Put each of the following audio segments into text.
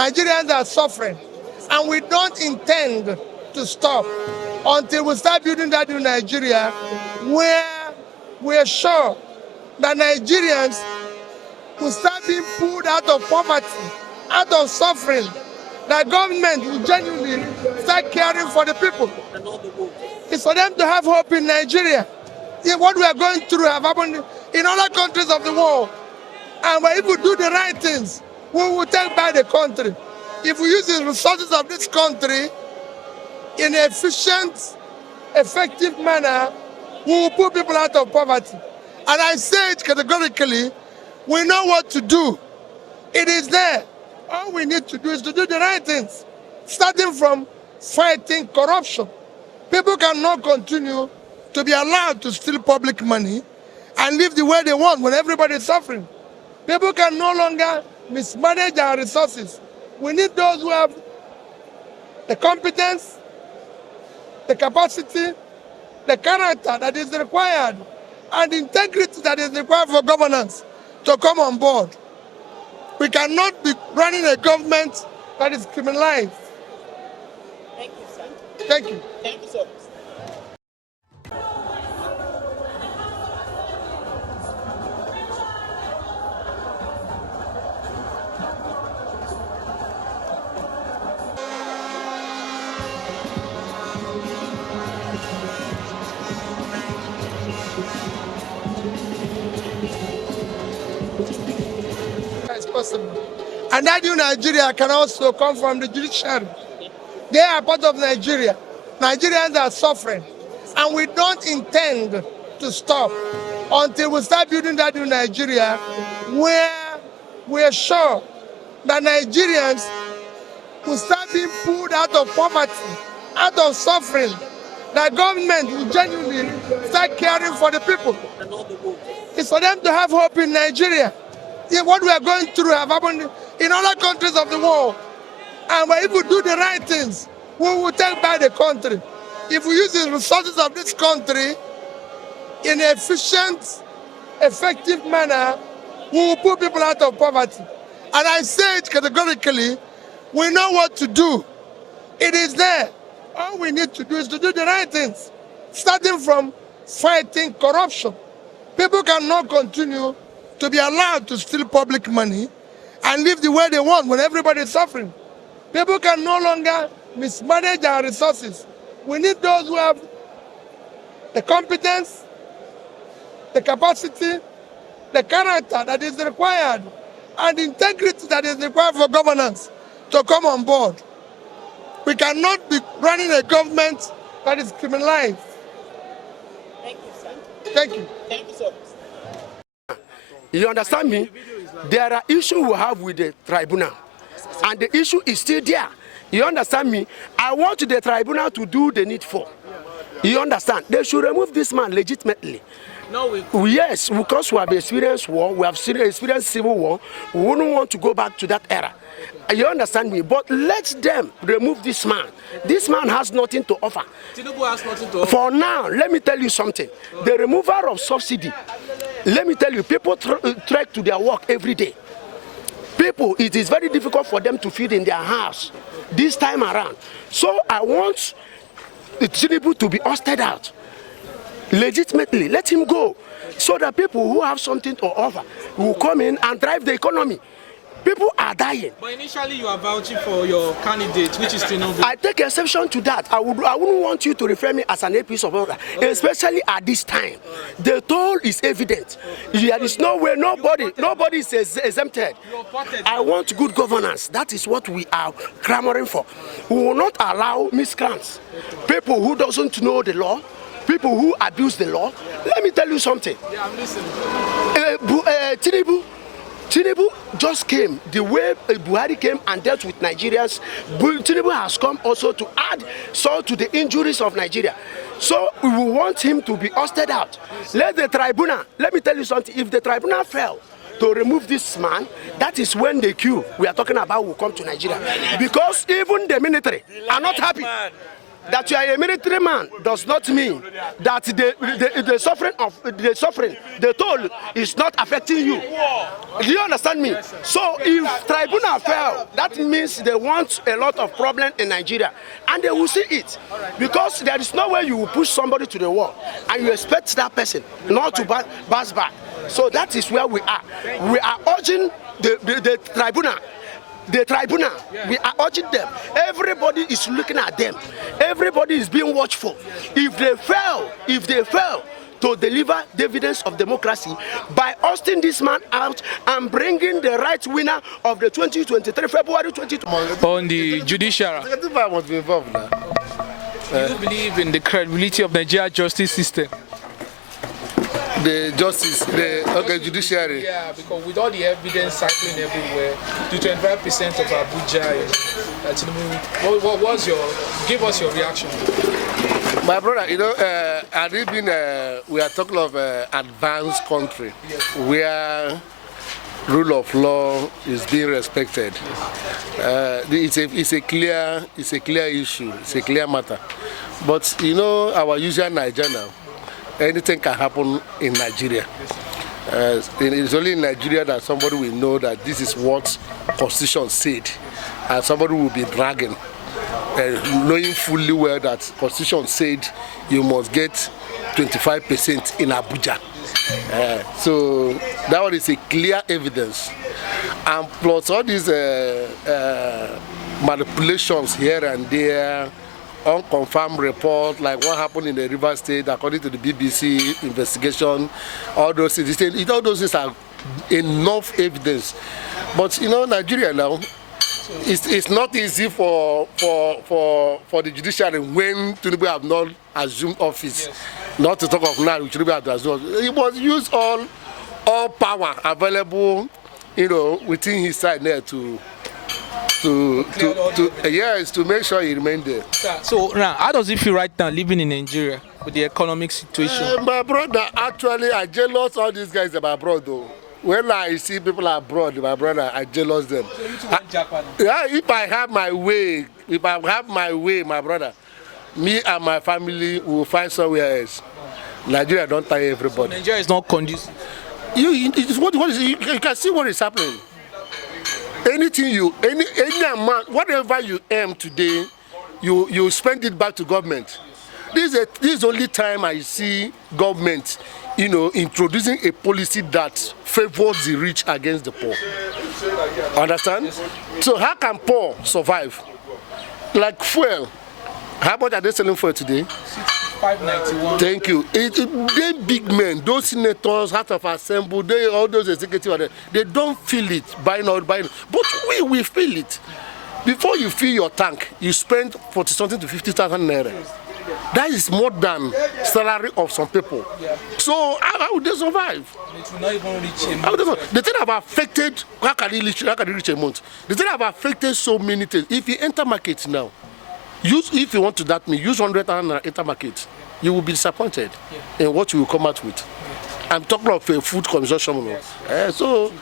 Nigerians are suffering, and we don't intend to stop until we start building that new Nigeria where we're sure that Nigerians will start being pulled out of poverty, out of suffering, that government will genuinely start caring for the people. It's for them to have hope in Nigeria. If what we are going through have happened in other countries of the world, and if we do the right things, we will take back the country. If we use the resources of this country in an efficient, effective manner, we will put people out of poverty. And I say it categorically, we know what to do. It is there. All we need to do is to do the right things, starting from fighting corruption. People cannot continue to be allowed to steal public money and live the way they want when everybody is suffering. People can no longer mismanage our resources. We need those who have the competence, the capacity, the character that is required, and the integrity that is required for governance to come on board. We cannot be running a government that is criminalized. Thank you, sir. Thank you. Thank you so much. As possible. And that new Nigeria can also come from the judiciary. They are part of Nigeria. Nigerians are suffering, and we don't intend to stop until we start building that new Nigeria where we're sure that Nigerians will start being pulled out of poverty, out of suffering, that government will genuinely start caring for the people. It's for them to have hope in Nigeria. If what we are going through have happened in other countries of the world, and if we do the right things, we will take back the country. If we use the resources of this country in an efficient, effective manner, we will put people out of poverty. And I say it categorically, we know what to do. It is there. All we need to do is to do the right things, starting from fighting corruption. People cannot continue to be allowed to steal public money and live the way they want when everybody is suffering. People can no longer mismanage our resources. We need those who have the competence, the capacity, the character that is required, and the integrity that is required for governance to come on board. We cannot be running a government that is criminalized. Thank you, sir. Thank you. Thank you so much. You understand me? There are issues we have with the tribunal, and the issue is still there. You understand me? I want the tribunal to do the needful. You understand? They should remove this man legitimately. No, yes, because we have experienced war, we have experienced civil war. We wouldn't want to go back to that era. You understand me? But let them remove this man. This man has nothing to offer. Tinubu has nothing to offer. For now, let me tell you something. The removal of subsidy, let me tell you, people trek to their work every day. People, it is very difficult for them to feed in their house this time around. So I want the Tinubu to be ousted out. Legitimately, let him go, so that people who have something to offer will come in and drive the economy. People are dying. But initially you are vouching for your candidate, which is Tribunal. I take exception to that. I wouldn't want you to refer me as an AP supporter, especially at this time. The toll is evident. There is no way, nobody is exempted. I want good governance. That is what we are clamoring for. We will not allow miscreants, people who doesn't know the law, people who abuse the law. Let me tell you something. Yeah, I'm listening. Tinubu just came. The way Buhari came and dealt with Nigerians, Tinubu has come also to add salt to the injuries of Nigeria. So we will want him to be ousted out. Let the tribunal, let me tell you something, if the tribunal fail to remove this man, that is when the queue we are talking about will come to Nigeria. Because even the military are not happy. that you are a military man does not mean that the suffering, the toll is not affecting you. Do you understand me? So if tribunal fell, that means they want a lot of problem in Nigeria, and they will see it, because there is no way you will push somebody to the wall and you expect that person not to pass back. So that is where we are. We are urging the tribunal. The tribunal, we are urging them. Everybody is looking at them. Everybody is being watchful. If they fail to deliver the evidence of democracy by ousting this man out and bringing the right winner of the 2023 February 2020 on the judiciary. I must be involved now. Do you believe in the credibility of Nigeria justice system? The justice, judiciary. Yeah, because with all the evidence circling everywhere, the 25% of Abuja is what was give us your reaction? My brother, we are talking of advanced country where rule of law is being respected. It's a clear issue, it's a clear matter. But our usual Nigeria now, anything can happen in Nigeria. It's only in Nigeria that somebody will know that this is what Constitution said, and somebody will be dragging, knowing fully well that Constitution said you must get 25% in Abuja. So that one is a clear evidence, and plus all these manipulations here and there, unconfirmed report, like what happened in the River State, according to the BBC investigation, all those things. All those things are enough evidence. But Nigeria now, it's not easy for the judiciary when Tinubu have not assumed office. Yes. Not to talk of now, which Tinubu have assumed. He must use all power available, within his side there to make sure he remain there. So now, how does it feel right now living in Nigeria with the economic situation? My brother, actually, I jealous all these guys about abroad though. When I see people abroad, my brother, I jealous them. So you too want Japan? Yeah, if I have my way, my brother, me and my family will find somewhere else. Nigeria don't tie everybody. So Nigeria is not conducive. You can see what is happening. Anything any amount, whatever you earn today, you spend it back to government. This is the only time I see government, introducing a policy that favors the rich against the poor. Understand? So how can poor survive? Like fuel. How much are they selling fuel today? 591. Thank you. They big men, those senators, House of Assembly, all those executives, they don't feel it, buying. But we feel it. Before you fill your tank, you spend 40-something to 50,000 naira. That is more than salary of some people. Yeah. So how would they survive? It will not even reach a month. The thing have affected, how can you reach a month? The thing have affected so many things. If you enter market now, if you want to that mean, use 100,000 enter market, you will be disappointed in what you will come out with. Yeah. I'm talking of food consumption. Yes. So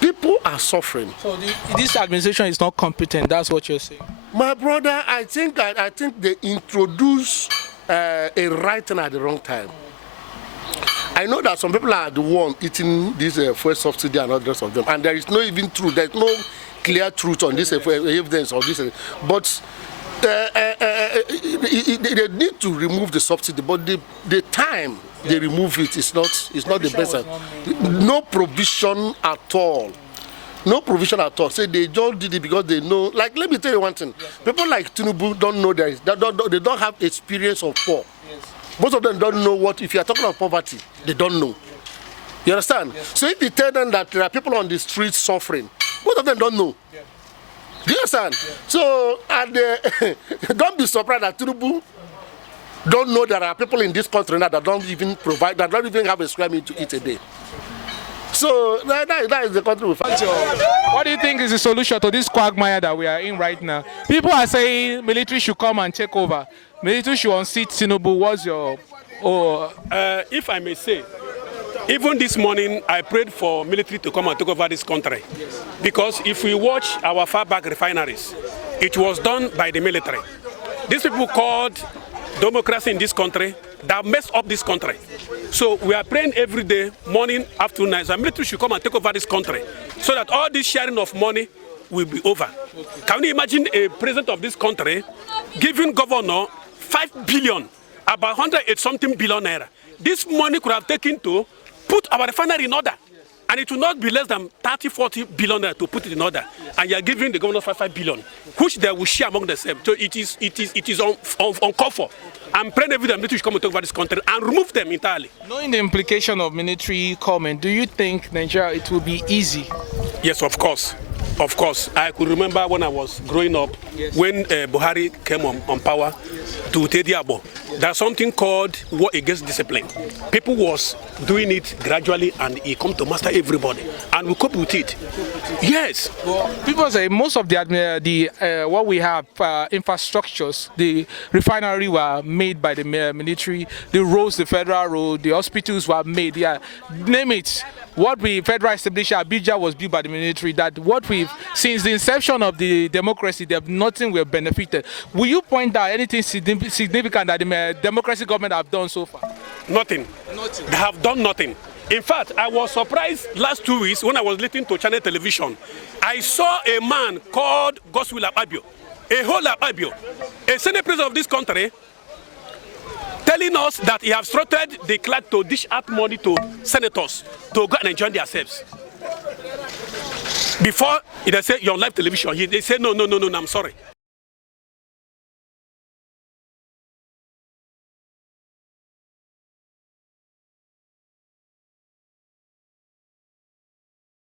people are suffering. So this administration is not competent. That's what you're saying. My brother, I think they introduce a right thing at the wrong time. I know that some people are the one eating this fuel subsidy and all the rest of them, and there is no even truth. There's no clear truth on this evidence of this, but. They need to remove the subsidy, but the time they remove it is not the best. No provision at all. No provision at all. Say they just did it because they know. Like, let me tell you one thing. People like Tinubu don't know they don't have experience of poor. Most of them don't know what. If you are talking about poverty, they don't know. You understand? So if you tell them that there are people on the streets suffering, most of them don't know. Do you understand? Yeah. So, don't be surprised that Tinubu don't know there are people in this country now that don't even have a square meal to eat a day. So, that is the country we find. What do you think is the solution to this quagmire that we are in right now? People are saying military should come and take over. Military should unseat Tinubu. What's your... if I may say, even this morning, I prayed for military to come and take over this country. Because if we watch our far back refineries, it was done by the military. These people called democracy in this country that messed up this country. So we are praying every day, morning, afternoon, night. The military should come and take over this country so that all this sharing of money will be over. Can you imagine a president of this country giving governor 5 billion, about 108-something billion naira? This money could have taken to put our refinery in order. And it will not be less than 30-40 billion naira to put it in order. And you are giving the governor 5 billion, which they will share among themselves. So it is uncalled for. I'm praying every day military should come and take over this country and remove them entirely. Knowing the implication of military comment, do you think Nigeria, it will be easy? Yes, of course. Of course. I could remember when I was growing up, when Buhari came on power to Tediabo. There's something called war against discipline. People was doing it gradually and he come to master everybody. And we cope with it. Yes. Well, people say most of what we have, infrastructures, the refinery were made by the military, the roads, the federal road, the hospitals were made, yeah, name it. What we federal established Abuja was built by the military. That what we've since the inception of the democracy, they have nothing we've benefited. Will you point out anything significant that the democracy government have done so far? Nothing. Nothing. They have done nothing. In fact, I was surprised last 2 weeks when I was listening to channel television. I saw a man called Godswill Akpabio, a whole Akpabio, a Senate president of this country, telling us that he has instructed the clerk to dish out money to senators to go and enjoy themselves. Before they say you're on live television, they say no, I'm sorry.